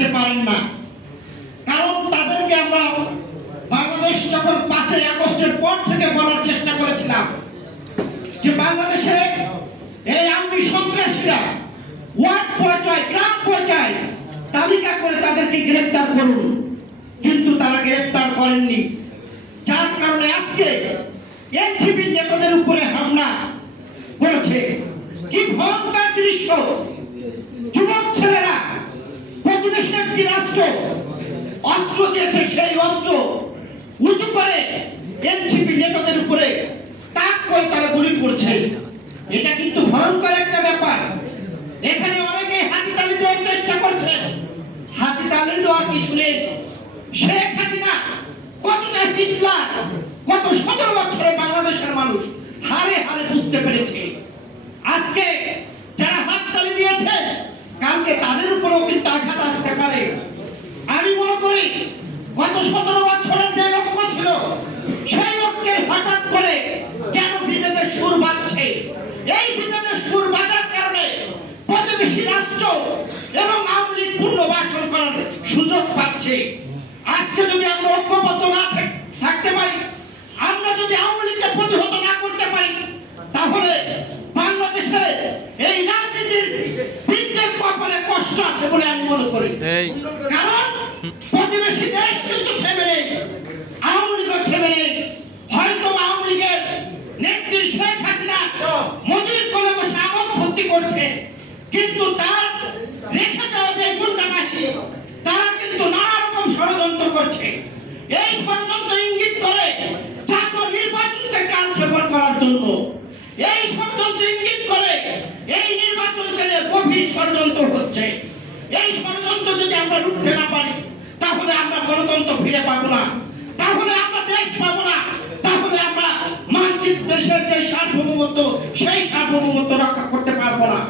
চালাইতে পারেন না। কারণ তাদেরকে আমরা বাংলাদেশ যখন 5ই আগস্টের পর থেকে বলার চেষ্টা করেছিলাম যে বাংলাদেশে এই আওয়ামী সন্ত্রাসীরা ওয়ার্ড পর্যায়ে, গ্রাম পর্যায়ে তালিকা করে তাদেরকে গ্রেফতার করুন, কিন্তু তারা গ্রেফতার করেননি। যার কারণে আজকে এনসিপি নেতাদের উপরে হামলা করেছে। কি ভয়ঙ্কর দৃশ্য! যুবক ছেলেরা প্রতিবেশী একটি রাষ্ট্র অস্ত্র দিয়েছে, সেই অস্ত্র উঁচু করে এনসিপি নেতাদের উপরে তাক করে তারা গুলি করছে। এটা কিন্তু ভয়ঙ্কর একটা ব্যাপার। এখানে অনেকে হাতিতালি দেওয়ার চেষ্টা করছে, হাতিতালি দেওয়ার কিছু নেই। শেখ হাসিনা কতটা হিটলার গত 17 বছরে বাংলাদেশের মানুষ হারে হারে বুঝতে পেরেছে। আজকে যারা হাততালি দিয়েছে কালকে তাদের উপরেও কিন্তু আঘাত আসতে পারে। আমি মনে করি গত 17 বছরের যে ঐক্য ছিল সেই ঐক্যের হঠাৎ করে কেন বিভেদের সুর বাজছে? এই বিভেদের সুর বাজার কারণে প্রতিবেশী রাষ্ট্র এবং আওয়ামী লীগ পুনর্বাসন করার সুযোগ পাচ্ছে। আজকে যদি আমরা ঐক্যবদ্ধ না থাকতে পারি, আমরা যদি আওয়ামী লীগকে প্রতিহত না করতে পারি, তাহলে বাংলাদেশে এই রাজনীতির বৃদ্ধের কপালে কষ্ট আছে বলে আমি মনে করি। কারণ প্রতিবেশী দেশ কিন্তু থেমে নেই, আওয়ামী লীগও থেমে নেই। হয়তো আওয়ামী লীগের নেত্রী শেখ হাসিনা মোদির কোলে বসে আমোদ ফুর্তি করছে, কিন্তু তার রেখে যাওয়া যে গুন্ডা বাহিনী তারা কিন্তু নানা রকম ষড়যন্ত্র করছে। এই ষড়যন্ত্র ইঙ্গিত করে জাতীয় নির্বাচনকে কালক্ষেপণ করার জন্য, এই ষড়যন্ত্র ইঙ্গিত করে এই নির্বাচনকে নিয়ে গভীর ষড়যন্ত্র হচ্ছে। এই ষড়যন্ত্র যদি আমরা রুখতে না পারি, তাহলে আমরা গণতন্ত্র ফিরে পাবো না, তাহলে আমরা দেশ পাবো না, তাহলে আমরা মানচিত্র দেশের যে সার্বভৌমত্ব সেই সার্বভৌমত্ব রক্ষা করতে পারবো না।